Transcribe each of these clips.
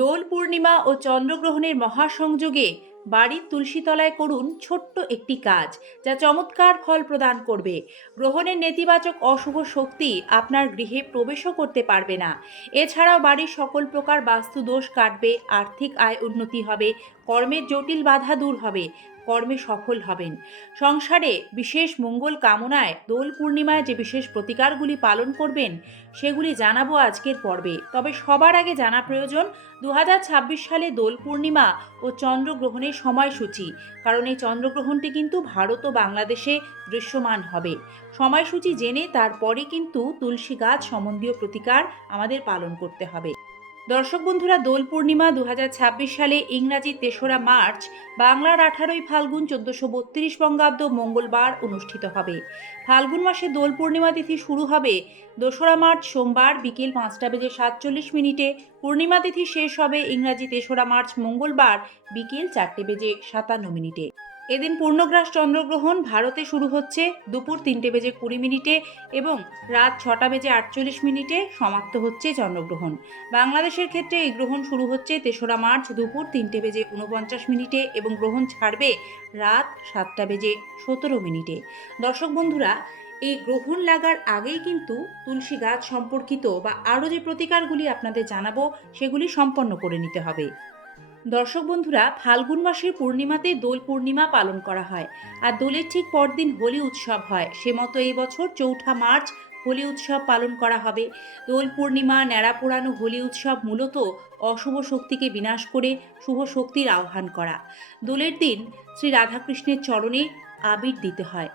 দোল পূর্ণিমা ও চন্দ্রগ্রহণের মহাসংযোগে বাড়ির তুলসীতলায় করুন ছোট্ট একটি কাজ, যা চমৎকার ফল প্রদান করবে। গ্রহণের নেতিবাচক অশুভ শক্তি আপনার গৃহে প্রবেশও করতে পারবে না। এছাড়াও বাড়ির সকল প্রকার বাস্তু দোষ কাটবে, আর্থিক আয় উন্নতি হবে, কর্মের জটিল বাধা দূর হবে, কর্মে সফল হবেন। সংসারে বিশেষ মঙ্গল কামনায় দোল পূর্ণিমায় যে বিশেষ প্রতিকারগুলি পালন করবেন সেগুলি জানাবো আজকের পর্বে। তবে সবার আগে জানা প্রয়োজন 2026 সালে দোল পূর্ণিমা ও চন্দ্রগ্রহণের সময়সূচি, কারণ এই চন্দ্রগ্রহণটি কিন্তু ভারত ও বাংলাদেশে দৃশ্যমান হবে। সময়সূচি জেনে তারপরে কিন্তু তুলসী গাছ সম্বন্ধীয় প্রতিকার আমাদের পালন করতে হবে। দর্শক বন্ধুরা, দোল পূর্ণিমা 2026 সালে ইংরাজি 3রা মার্চ, বাংলার 18ই ফাল্গুন 1432 বঙ্গাব্দ মঙ্গলবার অনুষ্ঠিত হবে। ফাল্গুন মাসে দোল পূর্ণিমা তিথি শুরু হবে 2রা মার্চ সোমবার বিকেল 5টা বেজে 47 মিনিটে। পূর্ণিমা তিথি শেষ হবে ইংরাজি 3রা মার্চ মঙ্গলবার বিকেল 4টে বেজে 57 মিনিটে। এদিন পূর্ণগ্রাস চন্দ্রগ্রহণ ভারতে শুরু হচ্ছে দুপুর 3টে বেজে 20 মিনিটে এবং রাত 6টা বেজে 48 মিনিটে সমাপ্ত হচ্ছে চন্দ্রগ্রহণ। বাংলাদেশের ক্ষেত্রে এই গ্রহণ শুরু হচ্ছে 3রা মার্চ দুপুর 3টে বেজে 49 মিনিটে এবং গ্রহণ ছাড়বে রাত 7টা বেজে 17 মিনিটে। দর্শক বন্ধুরা, এই গ্রহণ লাগার আগেই কিন্তু তুলসী গাছ সম্পর্কিত বা আরও যে প্রতিকারগুলি আপনাদের জানাবো সেগুলি সম্পন্ন করে নিতে হবে। দর্শক বন্ধুরা, ফাল্গুন মাসের পূর্ণিমাতে দোল পূর্ণিমা পালন করা হয় আর দোলের ঠিক পরদিন হোলি উৎসব হয়। সে মতো এই বছর 4ঠা মার্চ হোলি উৎসব পালন করা হবে। দোল পূর্ণিমা, ন্যাড়া পোড়ানো হোলি উৎসব মূলত অশুভ শক্তিকে বিনাশ করে শুভ শক্তির আহ্বান করা। দোলের দিন শ্রী রাধাকৃষ্ণের চরণে আবির দিতে হয়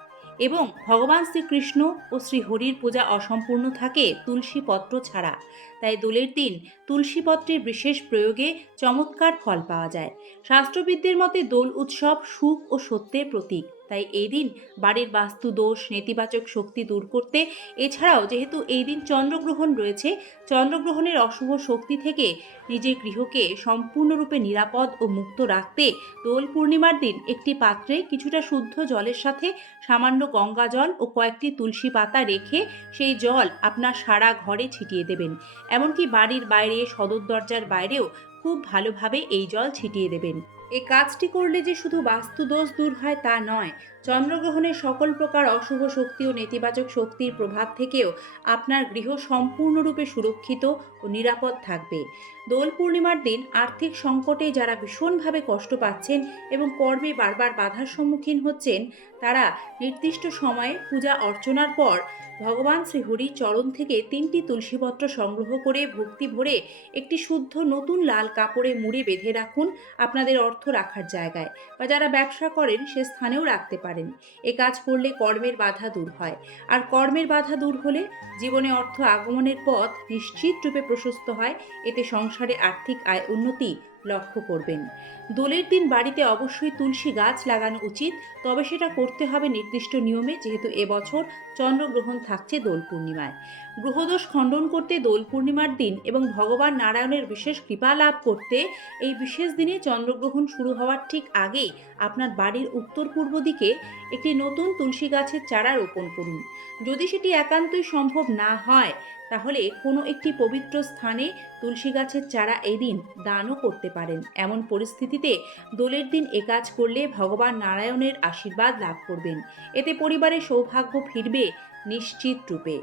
এবং ভগবান শ্রীকৃষ্ণ ও শ্রীহরির পূজা অসম্পূর্ণ থাকে তুলসী পত্র ছাড়া। তাই দোলের দিন তুলসী পত্রের বিশেষ প্রয়োগে চমৎকার ফল পাওয়া যায়। শাস্ত্রবিদদের মতে দোল উৎসব সুখ ও সত্যের প্রতীক। তাই এই দিন বাড়ির বাস্তু দোষ, নেতিবাচক শক্তি দূর করতে, এছাড়াও যেহেতু এই দিন চন্দ্রগ্রহণ রয়েছে, চন্দ্রগ্রহণের অশুভ শক্তি থেকে নিজের গৃহকে সম্পূর্ণরূপে নিরাপদ ও মুক্ত রাখতে দোল পূর্ণিমার দিন একটি পাত্রে কিছুটা শুদ্ধ জলের সাথে সামান্য গঙ্গা জল ও কয়েকটি তুলসী পাতা রেখে সেই জল আপনার সারা ঘরে ছিটিয়ে দেবেন। এমনকি বাড়ির বাইরে, সদর দরজার বাইরেও খুব ভালোভাবে এই জল ছিটিয়ে দেবেন। এই কাজটি করলে যে শুধু বাস্তু দোষ দূর হয় তা নয়, চন্দ্রগ্রহণের সকল প্রকার অশুভ শক্তি ও নেতিবাচক শক্তির প্রভাব থেকেও আপনার গৃহ সম্পূর্ণরূপে সুরক্ষিত ও নিরাপদ থাকবে। দোল পূর্ণিমার দিন আর্থিক সংকটে যারা ভীষণভাবে কষ্ট পাচ্ছেন এবং কর্মে বারবার বাধার সম্মুখীন হচ্ছেন, তারা নির্দিষ্ট সময়ে পূজা অর্চনার পর ভগবান শ্রীহরির চরণ থেকে 3টি তুলসীপত্র সংগ্রহ করে ভক্তি ভরে একটি শুদ্ধ নতুন লাল কাপড়ে মুড়ে বেঁধে রাখুন আপনাদের অর্থ রাখার জায়গায়, বা যারা ব্যবসা করেন সে স্থানেও রাখতে পারেন। এ কাজ করলে কর্মের বাধা দূর হয়, আর কর্মের বাধা দূর হলে জীবনে অর্থ আগমনের পথ নিশ্চিত রূপে প্রশস্ত হয়। এতে সংসারে আর্থিক আয় উন্নতি লক্ষ্য করবেন। দোলের দিন বাড়িতে অবশ্যই তুলসী গাছ লাগানো উচিত, তবে সেটা করতে হবে নির্দিষ্ট নিয়মে, যেহেতু এবছর চন্দ্রগ্রহণ থাকছে দোল পূর্ণিমায়। গ্রহদোষ খণ্ডন করতে দোল পূর্ণিমার দিন এবং ভগবান নারায়ণের বিশেষ কৃপা লাভ করতে এই বিশেষ দিনে চন্দ্রগ্রহণ শুরু হওয়ার ঠিক আগেই আপনার বাড়ির উত্তর পূর্ব দিকে একটি নতুন তুলসী গাছের চারা রোপণ করুন। যদি সেটি একান্তই সম্ভব না হয়, তাহলে কোনো একটি পবিত্র স্থানে তুলসী গাছের চারা এই দিন দানও করতে পারেন। এমন পরিস্থিতিতে দোলের দিন এ কাজ করলে ভগবান নারায়ণের আশীর্বাদ লাভ করবেন। এতে পরিবারে সৌভাগ্য ফিরবে নিশ্চিত রূপে।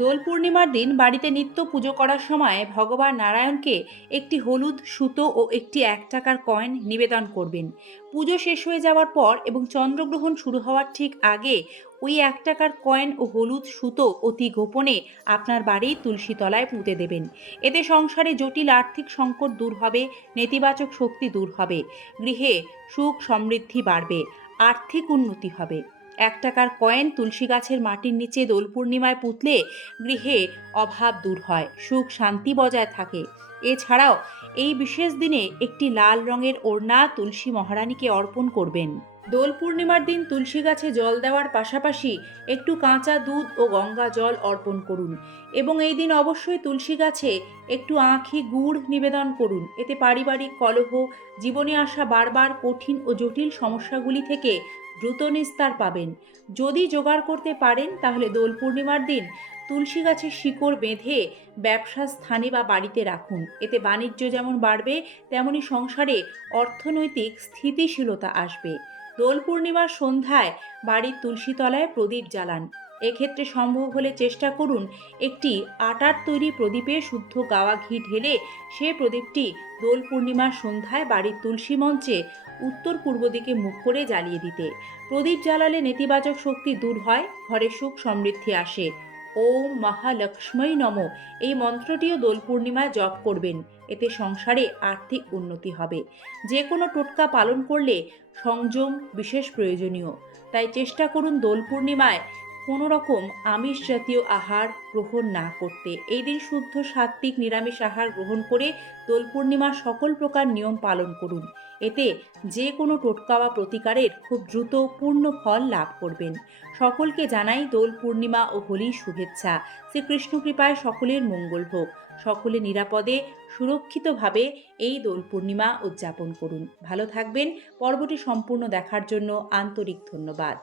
দোল পূর্ণিমার দিন বাড়িতে নিত্য পুজো করার সময় ভগবান নারায়ণকে একটি হলুদ সুতো ও একটি 1 টাকার কয়েন নিবেদন করবেন। পুজো শেষ হয়ে যাওয়ার পর এবং চন্দ্রগ্রহণ শুরু হওয়ার ঠিক আগে ওই 1 টাকার কয়েন ও হলুদ সুতো অতি গোপনে আপনার বাড়ির তুলসী তলায় পুঁতে দেবেন। এতে সংসারে জটিল আর্থিক সংকট দূর হবে, নেতিবাচক শক্তি দূর হবে, গৃহে সুখ সমৃদ্ধি বাড়বে, আর্থিক উন্নতি হবে। 1 টাকার কয়েন তুলসী গাছের মাটির নিচে দোল পূর্ণিমায় পুঁতলে গৃহে অভাব দূর হয়, সুখ শান্তি বজায় থাকে। এছাড়াও এই বিশেষ দিনে একটি লাল রঙের ওড়না তুলসী মহারানীকে অর্পণ করবেন। দোল পূর্ণিমার দিন তুলসী গাছে জল দেওয়ার পাশাপাশি একটু কাঁচা দুধ ও গঙ্গা জল অর্পণ করুন এবং এই দিন অবশ্যই তুলসী গাছে একটু আঁখি গুড় নিবেদন করুন। এতে পারিবারিক কলহ, জীবনে আসা বারবার কঠিন ও জটিল সমস্যাগুলি থেকে দ্রুত নিস্তার পাবেন। যদি জোগাড় করতে পারেন তাহলে দোল পূর্ণিমার দিন তুলসী গাছের শিকড় বেঁধে ব্যবসা স্থানে বা বাড়িতে রাখুন। এতে বাণিজ্য যেমন বাড়বে, তেমনি সংসারে অর্থনৈতিক স্থিতিশীলতা আসবে। দোল পূর্ণিমার সন্ধ্যায় বাড়ির তুলসী তলায় প্রদীপ জ্বালান। এক্ষেত্রে সম্ভব হলে চেষ্টা করুন একটি আটার তৈরি প্রদীপে শুদ্ধ গাওয়া ঘি ঢেলে সে প্রদীপটি দোল পূর্ণিমার সন্ধ্যায় বাড়ির তুলসী মঞ্চে উত্তর পূর্ব দিকে মুখ করে জ্বালিয়ে দিতে। প্রদীপ জ্বালালে নেতিবাচক শক্তি দূর হয়, ঘরে সুখ সমৃদ্ধি আসে। ওম মহালক্ষ্মী নম এই মন্ত্রটিও দোল পূর্ণিমায় জপ করবেন। এতে সংসারে আর্থিক উন্নতি হবে। যে কোনো টোটকা পালন করলে সংযম বিশেষ প্রয়োজনীয়। তাই চেষ্টা করুন দোল পূর্ণিমায় কোনো রকম আমিষ জাতীয় আহার গ্রহণ না করতে। এই দিন শুদ্ধ সাত্ত্বিক নিরামিষ আহার গ্রহণ করে দোল পূর্ণিমার সকল প্রকার নিয়ম পালন করুন। এতে যে কোনো টোটকা বা প্রতিকারের খুব দ্রুত পূর্ণ ফল লাভ করবেন। সকলকে জানাই দোল পূর্ণিমা ও হোলির শুভেচ্ছা। শ্রীকৃষ্ণ কৃপায় সকলের মঙ্গল হোক। সকলে নিরাপদে সুরক্ষিতভাবে এই দোল পূর্ণিমা উদযাপন করুন। ভালো থাকবেন। পর্বটি সম্পূর্ণ দেখার জন্য আন্তরিক ধন্যবাদ।